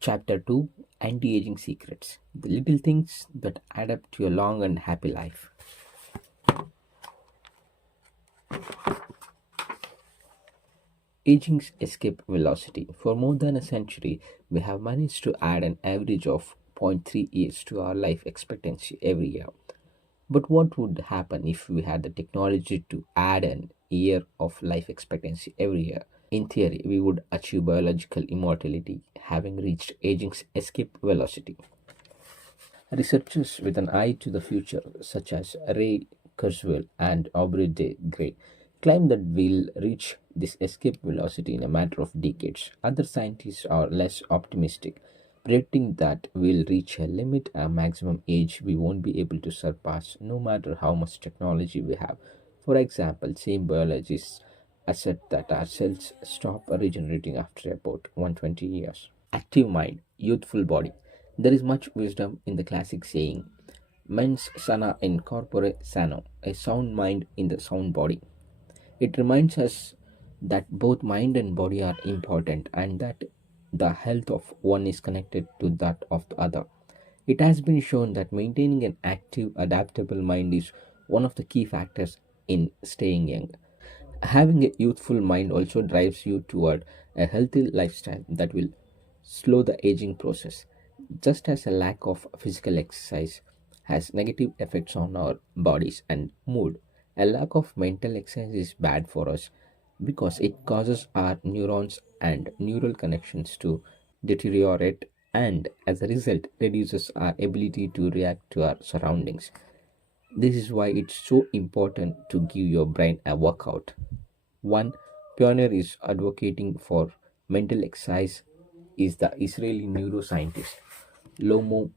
Chapter 2, Anti-Aging Secrets, the little things that add up to a long and happy life. Aging's escape velocity. For more than a century, we have managed to add an average of zero point 0.3 years to our life expectancy every year. But what would happen if we had the technology to add an year of life expectancy every year? In theory, we would achieve biological immortality, having reached aging's escape velocity. Researchers with an eye to the future, such as Ray Kurzweil and Aubrey de Grey, claim that we'll reach this escape velocity in a matter of decades. Other scientists are less optimistic, predicting that we'll reach a limit, a maximum age we won't be able to surpass no matter how much technology we have. For example, same biologists assert that our cells stop regenerating after about 120 years. Active mind, youthful body. There is much wisdom in the classic saying, mens sana in corpore sano, a sound mind in the sound body. It reminds us that both mind and body are important and that the health of one is connected to that of the other. It has been shown that maintaining an active, adaptable mind is one of the key factors in staying young. Having a youthful mind also drives you toward a healthy lifestyle that will slow the aging process. Just as a lack of physical exercise has negative effects on our bodies and mood, a lack of mental exercise is bad for us because it causes our neurons and neural connections to deteriorate and as a result reduces our ability to react to our surroundings. This is why it's so important to give your brain a workout. One pioneer is advocating for mental exercise is the Israeli neuroscientist Lomo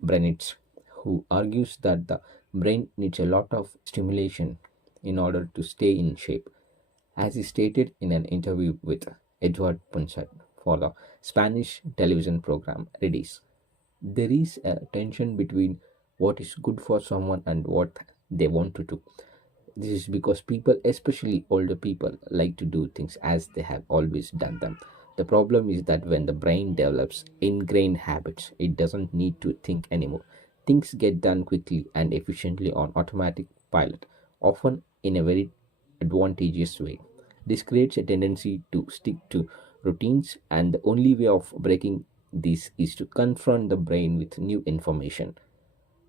Brenitz, who argues that the brain needs a lot of stimulation in order to stay in shape. As he stated in an interview with Edward Punset for the Spanish television program Redis, there is a tension between what is good for someone and what they want to do. This is because people, especially older people, like to do things as they have always done them. The problem is that when the brain develops ingrained habits, it doesn't need to think anymore. Things get done quickly and efficiently on automatic pilot, often in a very advantageous way. This creates a tendency to stick to routines, and the only way of breaking this is to confront the brain with new information.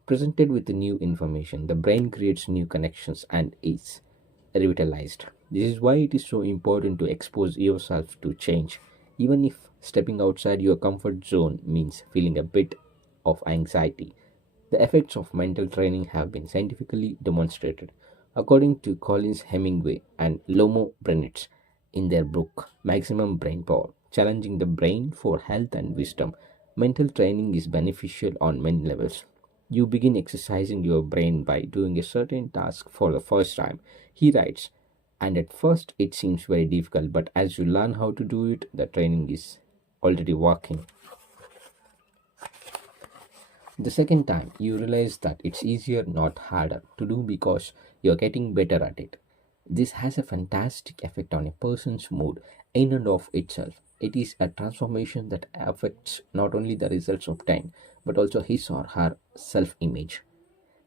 Presented with new information, the brain creates new connections and is revitalized. This is why it is so important to expose yourself to change, even if stepping outside your comfort zone means feeling a bit of anxiety. The effects of mental training have been scientifically demonstrated, according to Collins Hemingway and Lomo Brenitz in their book Maximum Brain Power, challenging the brain for health and wisdom. Mental training is beneficial on many levels. You begin exercising your brain by doing a certain task for the first time, he writes, and at first it seems very difficult, but as you learn how to do it, the training is already working. The second time, you realize that it's easier, not harder, to do because you're getting better at it. This has a fantastic effect on a person's mood in and of itself. It is a transformation that affects not only the results obtained, but also his or her self image.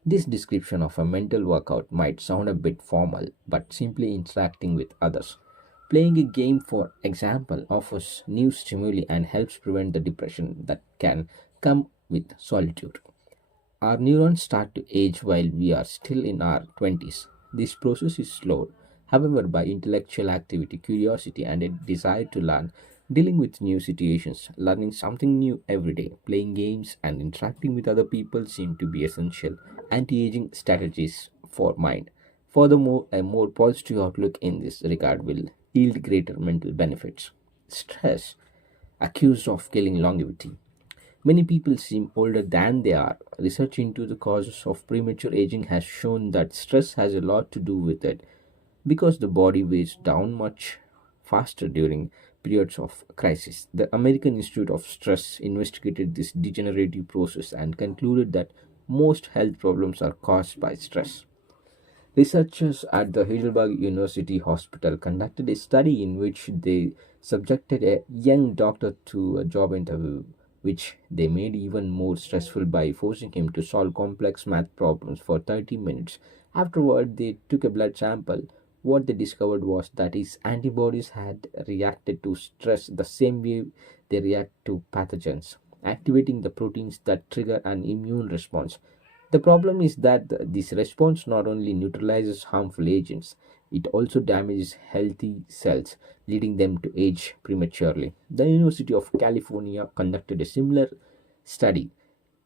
This description of a mental workout might sound a bit formal, but simply interacting with others. Playing a game, for example, offers new stimuli and helps prevent the depression that can come with solitude. Our neurons start to age while we are still in our 20s. This process is slowed, however, by intellectual activity, curiosity, and a desire to learn. Dealing with new situations, learning something new every day, playing games, and interacting with other people seem to be essential anti aging strategies for mind. Furthermore, a more positive outlook in this regard will yield greater mental benefits. Stress, accused of killing longevity. Many people seem older than they are. Research into the causes of premature aging has shown that stress has a lot to do with it because the body weighs down much faster during periods of crisis. The American Institute of Stress investigated this degenerative process and concluded that most health problems are caused by stress. Researchers at the Heidelberg University Hospital conducted a study in which they subjected a young doctor to a job interview, which they made even more stressful by forcing him to solve complex math problems for 30 minutes. Afterward, they took a blood sample. What they discovered was that his antibodies had reacted to stress the same way they react to pathogens, activating the proteins that trigger an immune response. The problem is that this response not only neutralizes harmful agents, it also damages healthy cells, leading them to age prematurely. The University of California conducted a similar study,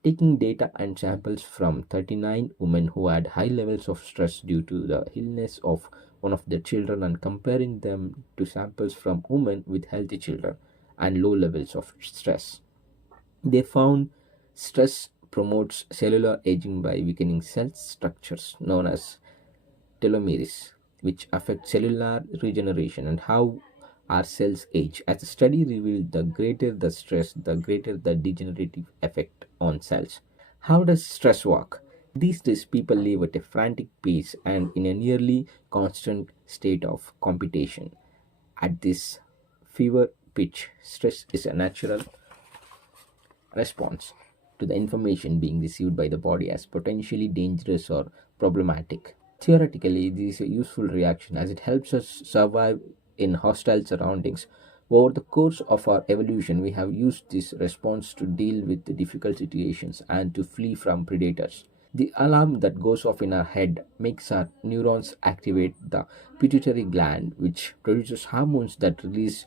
taking data and samples from 39 women who had high levels of stress due to the illness of one of their children and comparing them to samples from women with healthy children and low levels of stress. They found stress promotes cellular aging by weakening cell structures known as telomeres, which affect cellular regeneration and how our cells age. As the study revealed, the greater the stress, the greater the degenerative effect on cells. How does stress work? These days, people live at a frantic pace and in a nearly constant state of competition. At this fever pitch, stress is a natural response to the information being received by the body as potentially dangerous or problematic. Theoretically, this is a useful reaction as it helps us survive in hostile surroundings. Over the course of our evolution, we have used this response to deal with the difficult situations and to flee from predators. The alarm that goes off in our head makes our neurons activate the pituitary gland, which produces hormones that release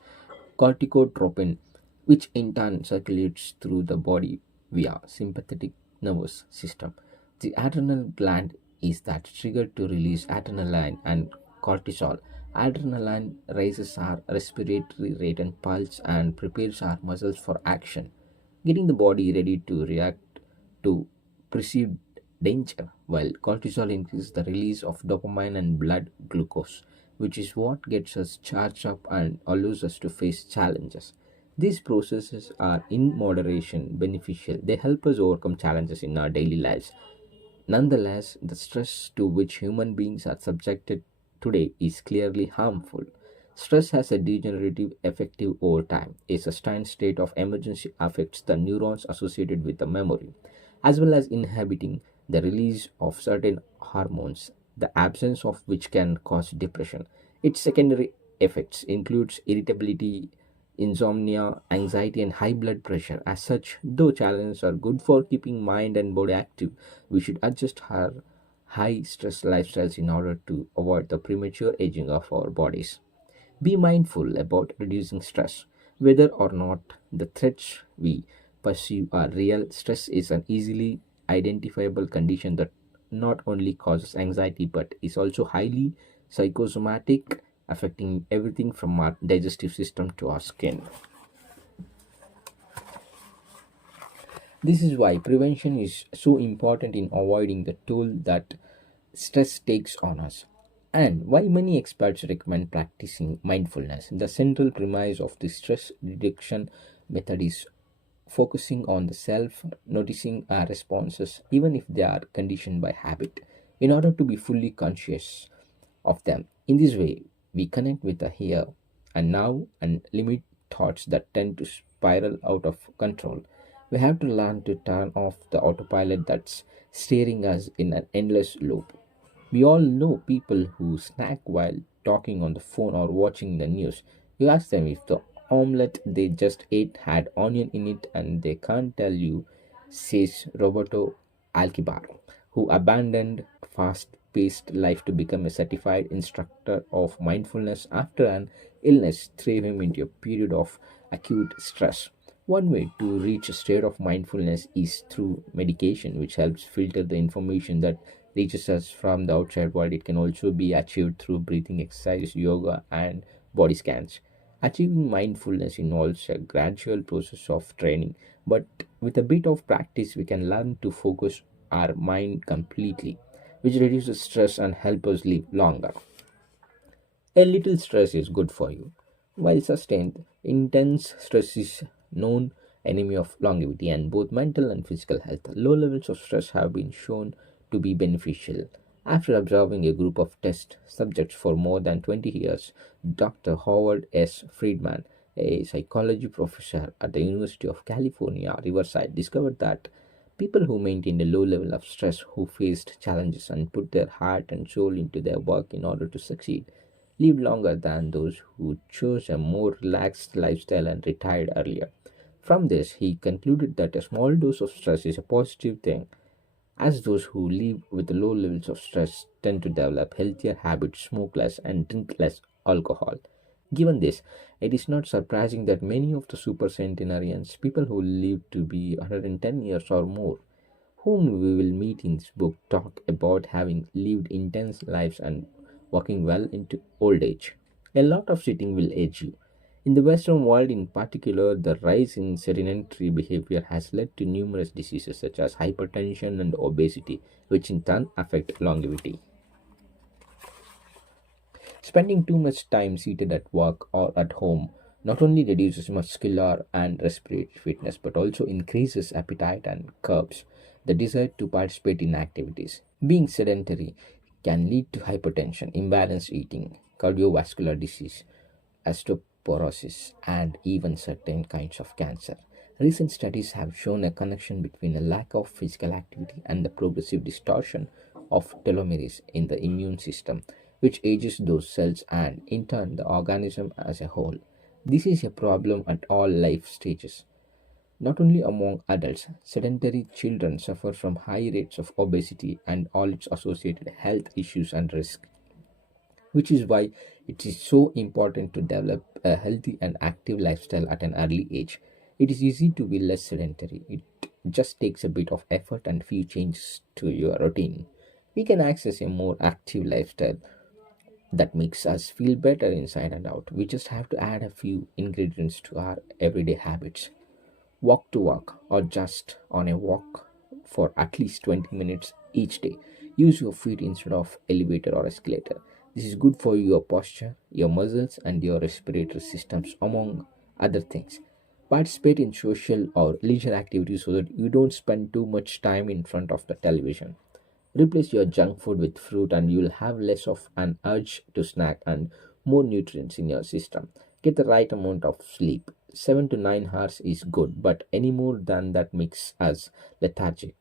corticotropin, which in turn circulates through the body via sympathetic nervous system. The adrenal gland is that triggered to release adrenaline and cortisol. Adrenaline raises our respiratory rate and pulse and prepares our muscles for action, getting the body ready to react to perceived danger, while cortisol increases the release of dopamine and blood glucose, which is what gets us charged up and allows us to face challenges. These processes are in moderation beneficial. They help us overcome challenges in our daily lives. Nonetheless, the stress to which human beings are subjected today is clearly harmful. Stress has a degenerative effect over time. A sustained state of emergency affects the neurons associated with the memory, as well as inhibiting the release of certain hormones, the absence of which can cause depression. Its secondary effects includes irritability, insomnia, anxiety, and high blood pressure. As such, though challenges are good for keeping mind and body active, we should adjust our high stress lifestyles in order to avoid the premature aging of our bodies. Be mindful about reducing stress. Whether or not the threats we perceive are real, stress is an easily identifiable condition that not only causes anxiety but is also highly psychosomatic, affecting everything from our digestive system to our skin. This is why prevention is so important in avoiding the toll that stress takes on us, and why many experts recommend practicing mindfulness. The central premise of the stress reduction method is focusing on the self, noticing our responses, even if they are conditioned by habit, in order to be fully conscious of them. In this way, we connect with the here and now and limit thoughts that tend to spiral out of control. We have to learn to turn off the autopilot that's steering us in an endless loop. We all know people who snack while talking on the phone or watching the news. You ask them if the omelette they just ate had onion in it, and they can't tell you, says Roberto Alcibar, who abandoned fast paced life to become a certified instructor of mindfulness after an illness threw him into a period of acute stress. One way to reach a state of mindfulness is through medication, which helps filter the information that reaches us from the outside world. It can also be achieved through breathing exercise, yoga, and body scans. Achieving mindfulness involves a gradual process of training, but with a bit of practice, we can learn to focus our mind completely, which reduces stress and helps us live longer. A little stress is good for you. While sustained, intense stress is known enemy of longevity and both mental and physical health. Low levels of stress have been shown to be beneficial. After observing a group of test subjects for more than 20 years, Dr. Howard S. Friedman A psychology professor at the University of California, Riverside, discovered that people who maintained a low level of stress, who faced challenges and put their heart and soul into their work in order to succeed, lived longer than those who chose a more relaxed lifestyle and retired earlier. From this, he concluded that a small dose of stress is a positive thing, as those who live with low levels of stress tend to develop healthier habits, smoke less, and drink less alcohol. Given this, it is not surprising that many of the supercentenarians, people who live to be 110 years or more, whom we will meet in this book, talk about having lived intense lives and working well into old age. A lot of sitting will age you. In the Western world, in particular, the rise in sedentary behavior has led to numerous diseases such as hypertension and obesity, which in turn affect longevity. Spending too much time seated at work or at home not only reduces muscular and respiratory fitness but also increases appetite and curbs the desire to participate in activities. Being sedentary can lead to hypertension, imbalanced eating, cardiovascular disease, osteoporosis, and even certain kinds of cancer. Recent studies have shown a connection between a lack of physical activity and the progressive distortion of telomeres in the immune system, which ages those cells and, in turn, the organism as a whole. This is a problem at all life stages. Not only among adults, sedentary children suffer from high rates of obesity and all its associated health issues and risks, which is why it is so important to develop a healthy and active lifestyle at an early age. It is easy to be less sedentary. It just takes a bit of effort and few changes to your routine. We can access a more active lifestyle that makes us feel better inside and out. We just have to add a few ingredients to our everyday habits. Walk to work or just on a walk for at least 20 minutes each day. Use your feet instead of elevator or escalator. This is good for your posture, your muscles, and your respiratory systems, among other things. Participate in social or leisure activities so that you don't spend too much time in front of the television. Replace your junk food with fruit, and you'll have less of an urge to snack and more nutrients in your system. Get the right amount of sleep. 7 to 9 hours is good, but any more than that makes us lethargic.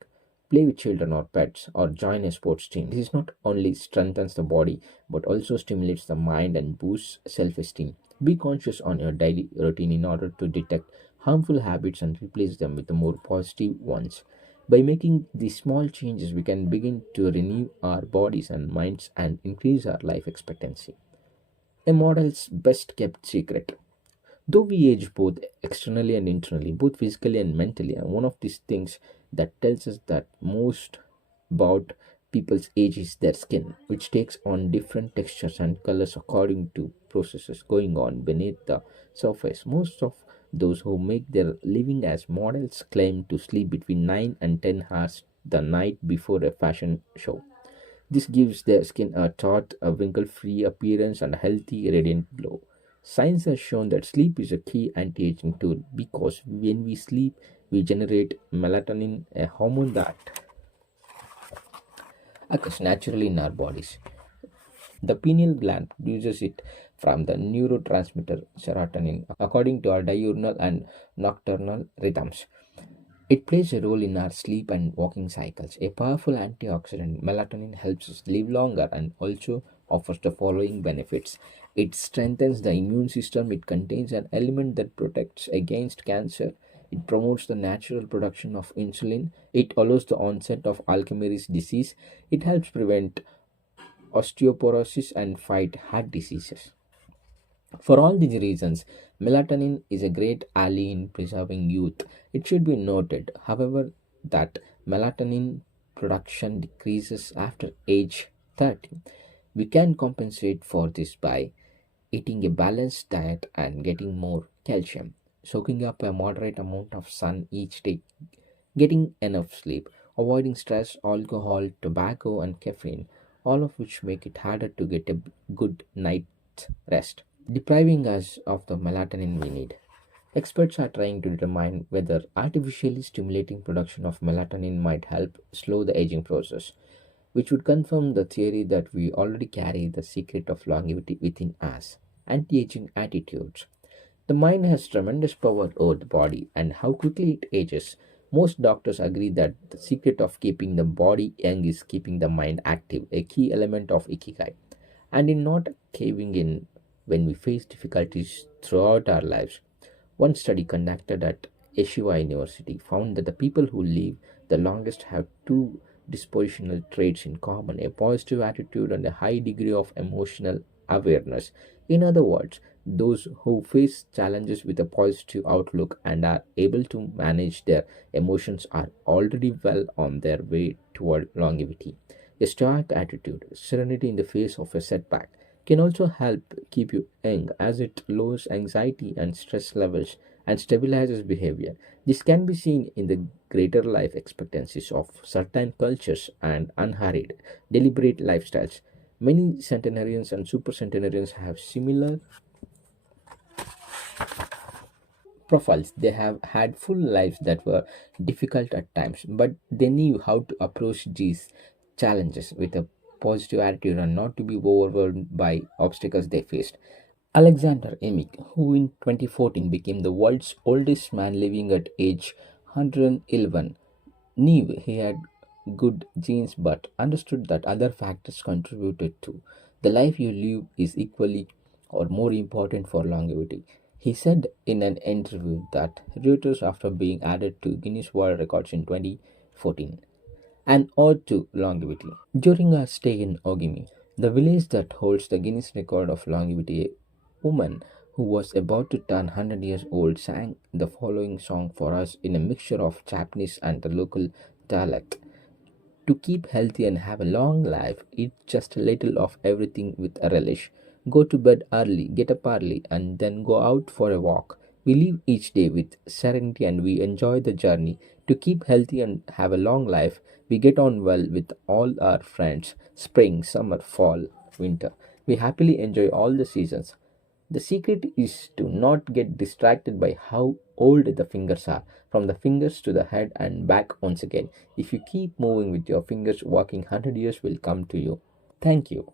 Play with children or pets or join a sports team. This not only strengthens the body but also stimulates the mind and boosts self esteem. Be conscious on your daily routine in order to detect harmful habits and replace them with the more positive ones. By making these small changes, we can begin to renew our bodies and minds and increase our life expectancy. A model's best kept secret. Though we age both externally and internally, both physically and mentally, and one of these things that tells us that most about people's age is their skin, which takes on different textures and colors according to processes going on beneath the surface. Most of those who make their living as models claim to sleep between 9 and 10 hours the night before a fashion show. This gives their skin a taut, a wrinkle-free appearance and a healthy, radiant glow. Science has shown that sleep is a key anti-aging tool because when we sleep, we generate melatonin, a hormone that occurs naturally in our bodies. The pineal gland produces it from the neurotransmitter serotonin according to our diurnal and nocturnal rhythms. It plays a role in our sleep and walking cycles. A powerful antioxidant, melatonin helps us live longer and also offers the following benefits. It strengthens the immune system. It contains an element that protects against cancer. It promotes the natural production of insulin. It allows the onset of Alzheimer's disease. It helps prevent osteoporosis and fight heart diseases. For all these reasons, melatonin is a great ally in preserving youth. It should be noted, however, that melatonin production decreases after age 30. We can compensate for this by eating a balanced diet and getting more calcium, soaking up a moderate amount of sun each day, getting enough sleep, avoiding stress, alcohol, tobacco, and caffeine, all of which make it harder to get a good night's rest, depriving us of the melatonin we need. Experts are trying to determine whether artificially stimulating production of melatonin might help slow the aging process, which would confirm the theory that we already carry the secret of longevity within us. Anti aging attitudes. The mind has tremendous power over the body and how quickly it ages. Most doctors agree that the secret of keeping the body young is keeping the mind active, a key element of Ikigai, and in not caving in when we face difficulties throughout our lives. One study conducted at Yeshiva University found that the people who live the longest have two dispositional traits in common: a positive attitude and a high degree of emotional awareness. In other words, those who face challenges with a positive outlook and are able to manage their emotions are already well on their way toward longevity. A stoic attitude, serenity in the face of a setback, can also help keep you young as it lowers anxiety and stress levels and stabilizes behavior. This can be seen in the greater life expectancies of certain cultures and unhurried, deliberate lifestyles. Many centenarians and supercentenarians have similar profiles. They have had full lives that were difficult at times, but they knew how to approach these challenges with a positive attitude and not to be overwhelmed by obstacles they faced. Alexander Emick, who in 2014 became the world's oldest man living at age 111, knew he had good genes but understood that other factors contributed too. The life you live is equally or more important for longevity. He said in an interview that Reuters, after being added to Guinness World Records in 2014, an ode to longevity. During our stay in Ogimi, the village that holds the Guinness record of longevity, a woman who was about to turn 100 years old sang the following song for us in a mixture of Japanese and the local dialect. To keep healthy and have a long life, eat just a little of everything with a relish. Go to bed early, get up early, and then go out for a walk. We live each day with serenity and we enjoy the journey. To keep healthy and have a long life, we get on well with all our friends. Spring, summer, fall, winter. We happily enjoy all the seasons. The secret is to not get distracted by how old the fingers are, from the fingers to the head and back once again. If you keep moving with your fingers, walking 100 years will come to you. Thank you.